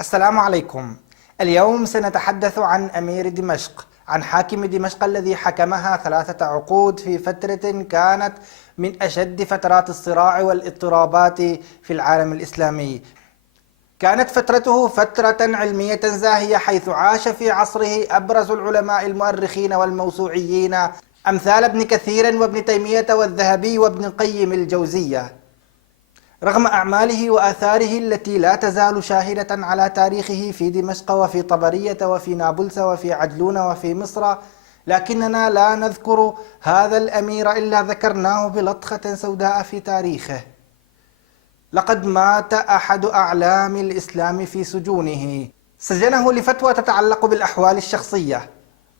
السلام عليكم. اليوم سنتحدث عن أمير دمشق، عن حاكم دمشق الذي حكمها 3 عقود في فترة كانت من أشد فترات الصراع والاضطرابات في العالم الإسلامي. كانت فترته فترة علمية زاهية، حيث عاش في عصره أبرز العلماء المؤرخين والموسوعيين أمثال ابن كثير وابن تيمية والذهبي وابن القيم الجوزية. رغم أعماله وآثاره التي لا تزال شاهدة على تاريخه في دمشق وفي طبرية وفي نابلس وفي عجلون وفي مصر، لكننا لا نذكر هذا الأمير إلا ذكرناه بلطخة سوداء في تاريخه. لقد مات أحد أعلام الإسلام في سجونه. سجنه لفتوى تتعلق بالأحوال الشخصية،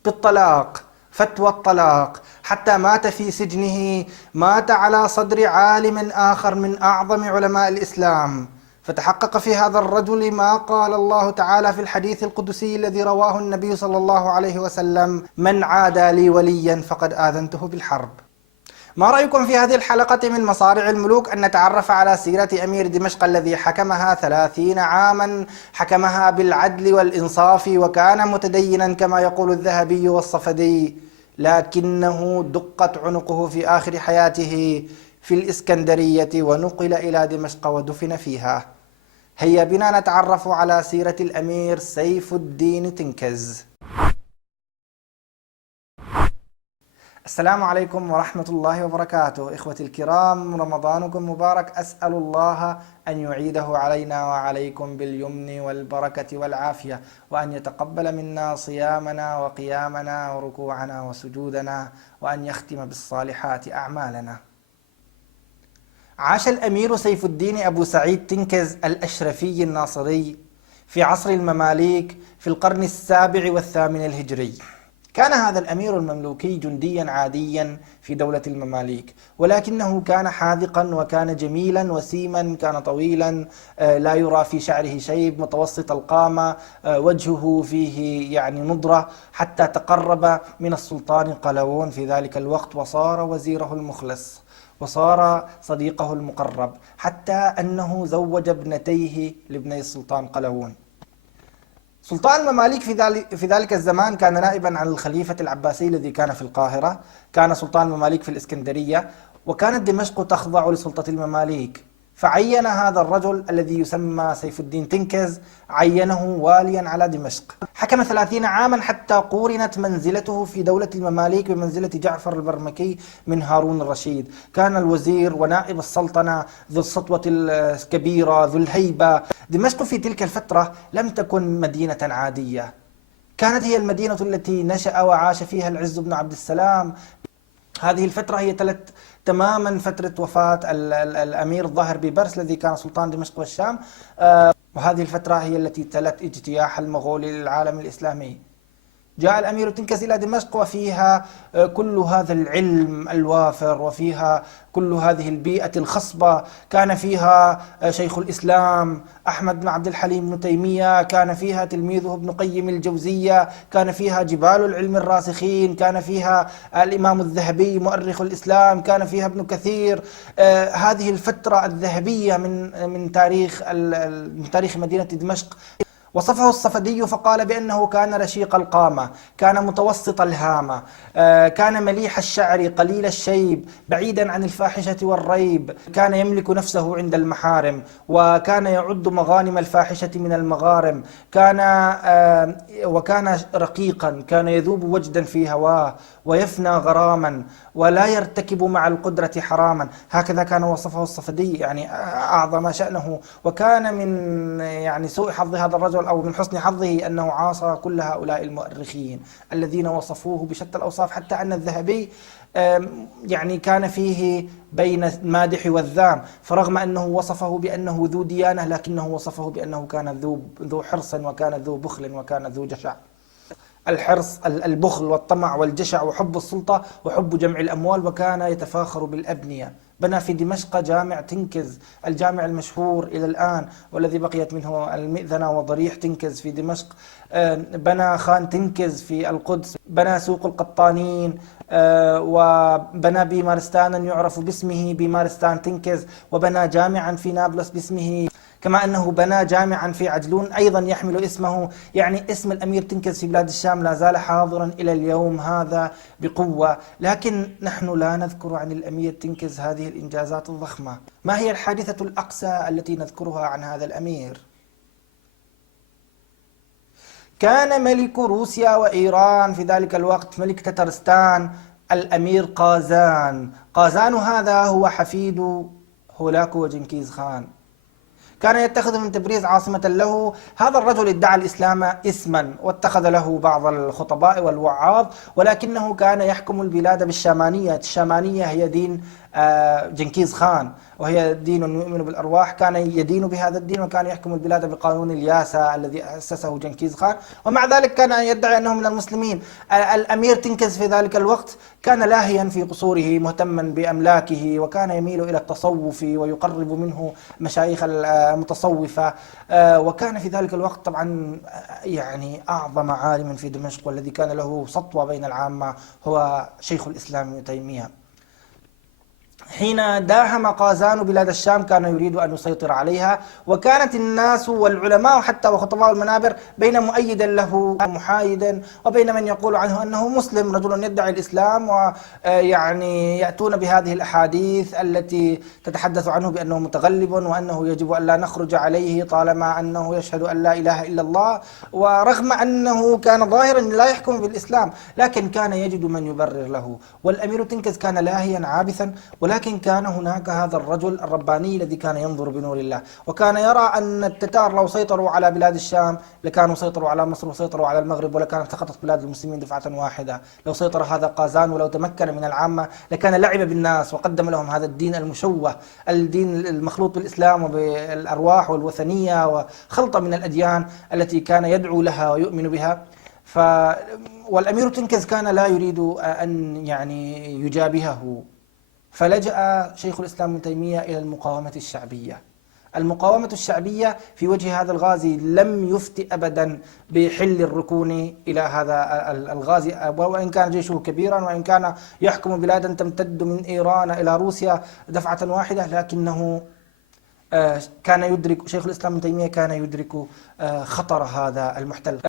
بالطلاق، فتوى الطلاق، حتى مات في سجنه. مات على صدر عالم آخر من أعظم علماء الإسلام، فتحقق في هذا الرجل ما قال الله تعالى في الحديث القدسي الذي رواه النبي صلى الله عليه وسلم: من عادى لي وليا فقد آذنته بالحرب. ما رأيكم في هذه الحلقة من مصارع الملوك أن نتعرف على سيرة أمير دمشق الذي حكمها 30 عاما، حكمها بالعدل والإنصاف، وكان متدينا كما يقول الذهبي والصفدي، لكنه دقت عنقه في آخر حياته في الإسكندرية ونقل إلى دمشق ودفن فيها. هيا بنا نتعرف على سيرة الأمير سيف الدين تنكز. السلام عليكم ورحمة الله وبركاته. إخوتي الكرام، رمضانكم مبارك. أسأل الله أن يعيده علينا وعليكم باليمن والبركة والعافية، وأن يتقبل منا صيامنا وقيامنا وركوعنا وسجودنا، وأن يختم بالصالحات أعمالنا. عاش الأمير سيف الدين أبو سعيد تنكز الأشرفي الناصري في عصر المماليك في القرن 7 والثامن الهجري. كان هذا الأمير المملوكي جنديا عاديا في دولة المماليك، ولكنه كان حاذقا وكان جميلا وسيما، كان طويلا، لا يرى في شعره شيب، متوسط القامة، وجهه فيه نضرة، حتى تقرب من السلطان قلاوون في ذلك الوقت، وصار وزيره المخلص، وصار صديقه المقرب، حتى أنه زوج ابنتيه لابني السلطان قلاوون. سلطان المماليك في ذلك الزمان كان نائبا عن الخليفة العباسي الذي كان في القاهرة. كان سلطان المماليك في الإسكندرية، وكانت دمشق تخضع لسلطة المماليك. فعين هذا الرجل الذي يسمى سيف الدين تنكز، عينه واليا على دمشق. حكم 30 عاما حتى قورنت منزلته في دولة المماليك بمنزلة جعفر البرمكي من هارون الرشيد. كان الوزير ونائب السلطنة، ذو السطوة الكبيرة، ذو الهيبة. دمشق في تلك الفترة لم تكن مدينة عادية، كانت هي المدينة التي نشأ وعاش فيها العز بن عبد السلام. هذه الفترة هي تماما فترة وفاة الأمير الظاهر ببرس الذي كان سلطان دمشق والشام، وهذه الفترة هي التي تلت اجتياح المغول للعالم الإسلامي. جاء الأمير تنكز إلى دمشق، وفيها كل هذا العلم الوافر، وفيها كل هذه البيئة الخصبة. كان فيها شيخ الإسلام أحمد بن عبد الحليم بن تيمية، كان فيها تلميذه ابن قيم الجوزية، كان فيها جبال العلم الراسخين، كان فيها الإمام الذهبي مؤرخ الإسلام، كان فيها ابن كثير. هذه الفترة الذهبية من تاريخ مدينة دمشق. وصفه الصفدي فقال بأنه كان رشيق القامة، كان متوسط الهامة، كان مليح الشعر، قليل الشيب، بعيدا عن الفاحشة والريب، كان يملك نفسه عند المحارم، وكان يعد مغانم الفاحشة من المغارم، وكان رقيقا، كان يذوب وجدا في هواه ويفنى غراما، ولا يرتكب مع القدرة حراما. هكذا كان وصفه الصفدي، أعظم شأنه. وكان من سوء حظ هذا الرجل، أو من حسن حظه، أنه عاصر كل هؤلاء المؤرخين الذين وصفوه بشتى الأوصاف، حتى أن الذهبي كان فيه بين المادح والذام. فرغم أنه وصفه بأنه ذو ديانة، لكنه وصفه بأنه كان ذو حرص، وكان ذو بخل، وكان ذو جشع. الحرص، البخل والطمع والجشع وحب السلطة وحب جمع الأموال، وكان يتفاخر بالأبنية. بنى في دمشق جامع تنكز، الجامع المشهور إلى الآن، والذي بقيت منه المئذنة وضريح تنكز في دمشق. بنى خان تنكز في القدس، بنى سوق القطانين، وبنى بمارستانا يعرف باسمه بمارستان تنكز، وبنى جامعا في نابلس باسمه. كما أنه بنى جامعا في عجلون أيضا يحمل اسمه. يعني اسم الأمير تنكز في بلاد الشام لا زال حاضرا إلى اليوم هذا بقوة. لكن نحن لا نذكر عن الأمير تنكز هذه الإنجازات الضخمة. ما هي الحادثة الأقصى التي نذكرها عن هذا الأمير؟ كان ملك روسيا وإيران في ذلك الوقت ملك تترستان الأمير قازان. قازان هذا هو حفيد هولاكو وجنكيز خان. كان يتخذ من تبريز عاصمة له. هذا الرجل ادعى الإسلام اسما واتخذ له بعض الخطباء والوعاظ، ولكنه كان يحكم البلاد بالشامانية. الشامانية هي دين جنكيز خان، وهي دين يؤمن بالأرواح. كان يدين بهذا الدين، وكان يحكم البلاد بقانون الياسا الذي أسسه جنكيز خان، ومع ذلك كان يدعي أنه من المسلمين. الأمير تنكز في ذلك الوقت كان لاهيا في قصوره مهتما بأملاكه، وكان يميل إلى التصوف ويقرب منه مشايخ المتصوفة. وكان في ذلك الوقت طبعا يعني أعظم عالم في دمشق، والذي كان له سطوة بين العامة هو شيخ الإسلام ابن تيمية. حين داهم قازان بلاد الشام كان يريد أن يسيطر عليها، وكانت الناس والعلماء حتى وخطباء المنابر بين مؤيدا له محايدا، وبين من يقول عنه أنه مسلم، رجل يدعي الإسلام، ويعني يأتون بهذه الأحاديث التي تتحدث عنه بأنه متغلب، وأنه يجب أن لا نخرج عليه طالما أنه يشهد أن لا إله إلا الله. ورغم أنه كان ظاهرا لا يحكم بالإسلام، لكن كان يجد من يبرر له. والأمير تنكز كان لاهيا عابثا، ولكن كان هناك هذا الرجل الرباني الذي كان ينظر بنور الله، وكان يرى أن التتار لو سيطروا على بلاد الشام لكانوا سيطروا على مصر وسيطروا على المغرب، ولكانت سقطت بلاد المسلمين دفعة واحدة. لو سيطر هذا قازان ولو تمكن من العامة لكان لعب بالناس، وقدم لهم هذا الدين المشوه، الدين المخلوط بالإسلام وبالأرواح والوثنية وخلطة من الأديان التي كان يدعو لها ويؤمن بها. والأمير تنكز كان لا يريد أن يعني يجابهه، فلجأ شيخ الإسلام ابن تيمية إلى المقاومة الشعبية. المقاومة الشعبية في وجه هذا الغازي لم يفت أبدا بحل الركون إلى هذا الغازي، وإن كان جيشه كبيرا، وإن كان يحكم بلادا تمتد من إيران إلى روسيا دفعة واحدة، لكنه كان يدرك، شيخ الإسلام ابن تيمية كان يدرك خطر هذا المحتل.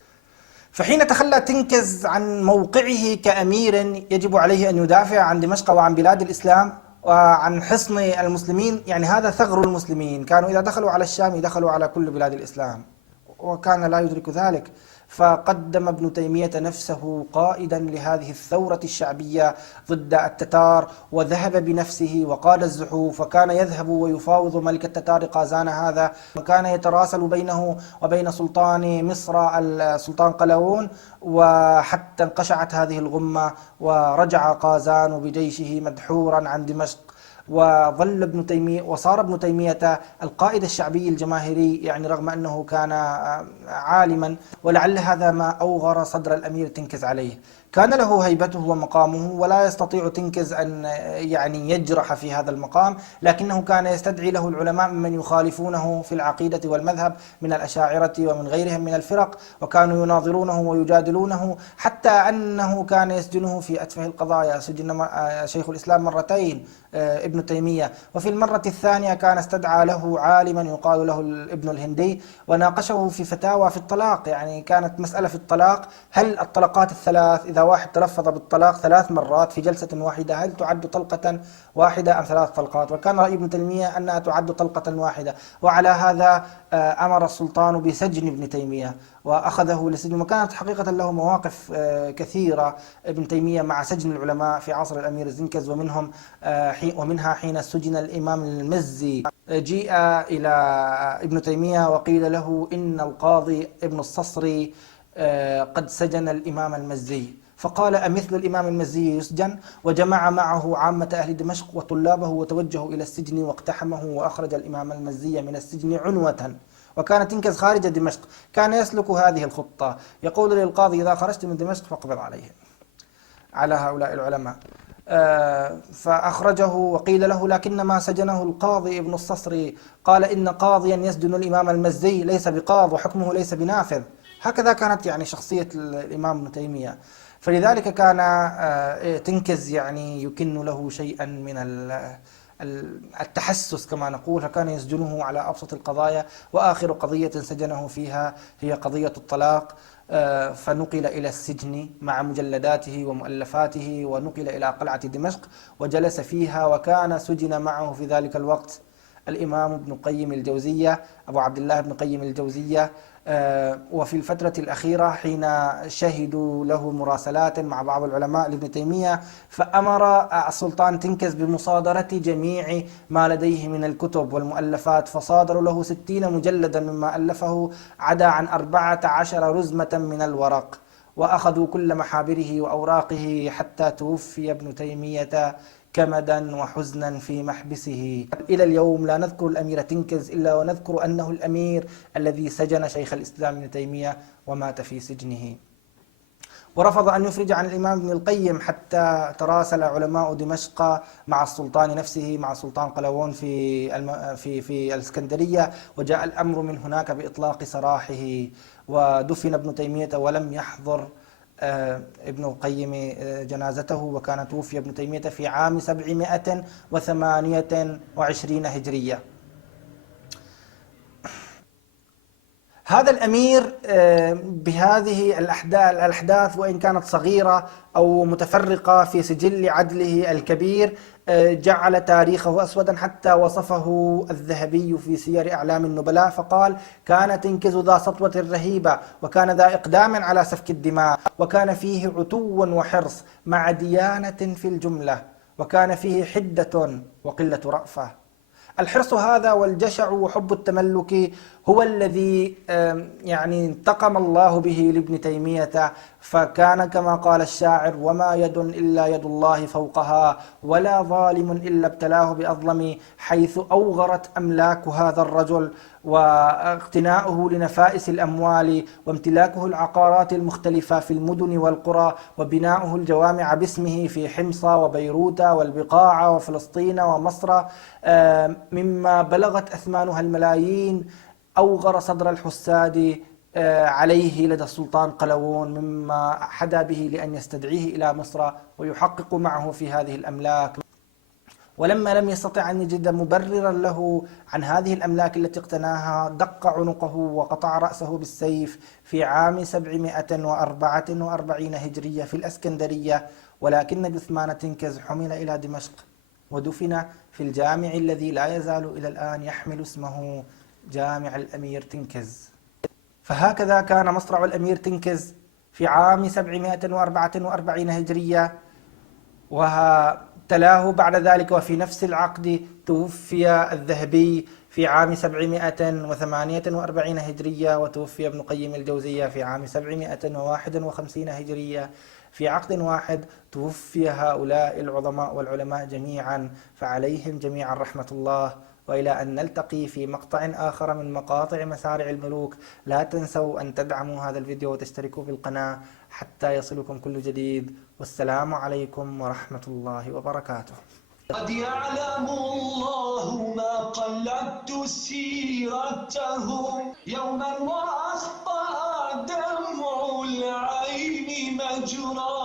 فحين تخلى تنكز عن موقعه كأمير يجب عليه أن يدافع عن دمشق وعن بلاد الإسلام وعن حصن المسلمين، يعني هذا ثغر المسلمين، كانوا إذا دخلوا على الشام دخلوا على كل بلاد الإسلام، وكان لا يدرك ذلك. فقدم ابن تيمية نفسه قائدا لهذه الثورة الشعبية ضد التتار، وذهب بنفسه وقاد الزحوف، وكان يذهب ويفاوض ملك التتار قازان هذا، وكان يتراسل بينه وبين سلطان مصر السلطان قلاوون، وحتى انقشعت هذه الغمة ورجع قازان بجيشه مدحورا عن دمشق. وظل ابن تيمية وصار ابن تيمية القائد الشعبي الجماهيري، يعني رغم أنه كان عالما، ولعل هذا ما أوغر صدر الأمير تنكز عليه. كان له هيبته ومقامه، ولا يستطيع تنكز أن يعني يجرح في هذا المقام، لكنه كان يستدعي له العلماء ممن يخالفونه في العقيدة والمذهب من الأشاعرة ومن غيرهم من الفرق، وكانوا يناظرونه ويجادلونه، حتى أنه كان يسجنه في أتفه القضايا. سجن شيخ الإسلام مرتين ابن تيمية، وفي المرة الثانية كان استدعى له عالما يقال له ابن الهندي، وناقشه في فتاوى في الطلاق. يعني كانت مسألة في الطلاق، هل الطلقات الثلاث إذا واحد تلفظ بالطلاق 3 مرات في جلسة واحدة هل تعد طلقة واحدة أم 3 طلقات؟ وكان رأي ابن تيمية أنها تعد طلقة واحدة، وعلى هذا أمر السلطان بسجن ابن تيمية وأخذه للسجن. وكانت حقيقة له مواقف كثيرة ابن تيمية مع سجن العلماء في عصر الأمير الزنكز، ومنها حين سجن الإمام المزي، جيء إلى ابن تيمية وقيل له إن القاضي ابن الصصري قد سجن الإمام المزي، فقال أمثل الإمام المزي يسجن؟ وجمع معه عامة أهل دمشق وطلابه وتوجهوا إلى السجن واقتحمه، وأخرج الإمام المزي من السجن عنوة. وكان تنكز خارج دمشق، كان يسلك هذه الخطة، يقول للقاضي إذا خرجت من دمشق فاقبض عليهم، على هؤلاء العلماء. فأخرجه، وقيل له لكن ما سجنه القاضي ابن الصصري، قال إن قاضيا يسجن الإمام المزي ليس بقاض وحكمه ليس بنافذ. هكذا كانت يعني شخصية الإمام ابن تيمية. فلذلك كان تنكز يعني يكن له شيئا من التحسس كما نقول، فكان يسجنه على أبسط القضايا، وآخر قضية سجنه فيها هي قضية الطلاق، فنقل إلى السجن مع مجلداته ومؤلفاته، ونقل إلى قلعة دمشق وجلس فيها. وكان سجن معه في ذلك الوقت الإمام ابن قيم الجوزية، أبو عبد الله ابن قيم الجوزية. وفي الفترة الأخيرة حين شهدوا له مراسلات مع بعض العلماء لابن تيمية، فأمر السلطان تنكز بمصادرة جميع ما لديه من الكتب والمؤلفات، فصادروا له 60 مجلدا مما ألفه، عدا عن 14 رزمة من الورق، وأخذوا كل محابره وأوراقه حتى توفي ابن تيمية كمدا وحزنا في محبسه. إلى اليوم لا نذكر الأمير تنكز إلا ونذكر أنه الأمير الذي سجن شيخ الإسلام ابن تيمية ومات في سجنه. ورفض أن يفرج عن الإمام ابن القيم حتى تراسل علماء دمشق مع السلطان نفسه، مع سلطان قلاوون في الإسكندرية، وجاء الأمر من هناك بإطلاق سراحه، ودفن ابن تيمية ولم يحضر ابن القيم جنازته، وكان توفي ابن تيمية في عام 728 هجرية. هذا الأمير بهذه الأحداث وإن كانت صغيرة أو متفرقة في سجل عدله الكبير، جعل تاريخه أسودا، حتى وصفه الذهبي في سير أعلام النبلاء فقال: كان تنكز ذا سطوة رهيبة، وكان ذا إقدام على سفك الدماء، وكان فيه عتو وحرص مع ديانة في الجملة، وكان فيه حدة وقلة رأفة. الحرص هذا والجشع وحب التملك هو الذي انتقم الله به لابن تيمية، فكان كما قال الشاعر: وما يد إلا يد الله فوقها، ولا ظالم إلا ابتلاه بأظلم، حيث أوغرت أملاك هذا الرجل، واقتناؤه لنفائس الأموال، وامتلاكه العقارات المختلفة في المدن والقرى، وبناؤه الجوامع باسمه في حمص وبيروت والبقاع وفلسطين ومصر، مما بلغت أثمانها الملايين، أوغر صدر الحساد عليه لدى السلطان قلاوون، مما حدا به لأن يستدعيه إلى مصر ويحقق معه في هذه الأملاك. ولما لم يستطع أن يجد مبررا له عن هذه الأملاك التي اقتناها، دق عنقه وقطع رأسه بالسيف في عام 744 هجرية في الإسكندرية. ولكن جثمان تنكز حمل إلى دمشق ودفن في الجامع الذي لا يزال إلى الآن يحمل اسمه، جامع الأمير تنكز. فهكذا كان مصرع الأمير تنكز في عام 744 هجرية، وتلاه بعد ذلك وفي نفس العقد توفي الذهبي في عام 748 هجرية، وتوفي ابن قيم الجوزية في عام 751 هجرية. في عقد واحد توفي هؤلاء العظماء والعلماء جميعا، فعليهم جميعا رحمة الله. وإلى أن نلتقي في مقطع آخر من مقاطع مسارع الملوك، لا تنسوا أن تدعموا هذا الفيديو وتشتركوا في القناة حتى يصلكم كل جديد. والسلام عليكم ورحمة الله وبركاته. قد يعلم الله ما قلدت سيرته يوما وأخطأ دمع العين مجرى